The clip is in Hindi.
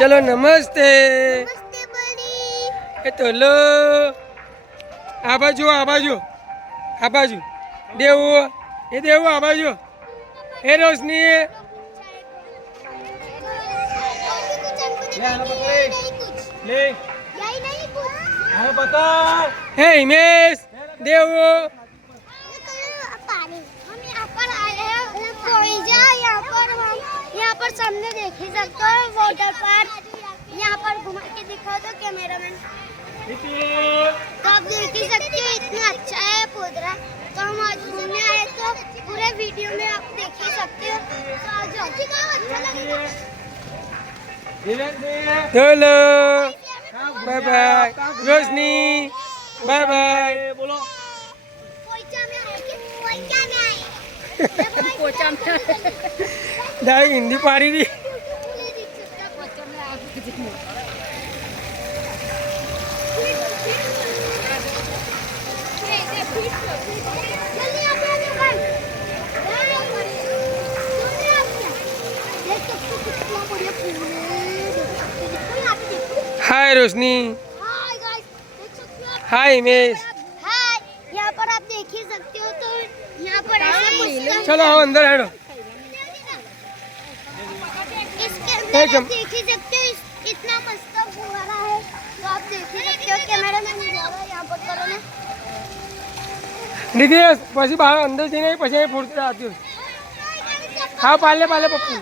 चलो नमस्ते। नमस्ते बड़ी। ए तो लो आ बाजू देवू ए देवू आ बाजू ए रोशनी ले हाँ बता हे हिमेश देवू हम यहाँ पर आए हैं पोइजा। यहाँ पर सामने देख ही सकते हो वाटर पार्क। यहाँ पर घुमा के दिखा दो कैमरामैन। तो आप देख ही सकते हो इतना अच्छा है पोदरा। तो हम आज घूमने आए तो पूरे वीडियो में आप देख ही सकते हो। तो आज अच्छा लगेगा। चलो बाय बाय रोशनी बाय बाय बोलो पोइचा में आए कि पोइचा में आए। पोचा में दाई हिंदी पारी दी हाय रोशनी हाय हिमेश हाय। यहाँ पर आप देख ही सकते हो। तो यहाँ पर ऐसे चलो आओ अंदर हेडो इसके अंदर आप देख ही सकते हो कितना मस्त फुवारा है। तो आप देख ही सकते हो कैमरा मैन यहाँ पर करो ना। निधि પછી બહાર અંદર જઈને પછી અહીં ફૂટતા આતી હા પાલે પપ્પુ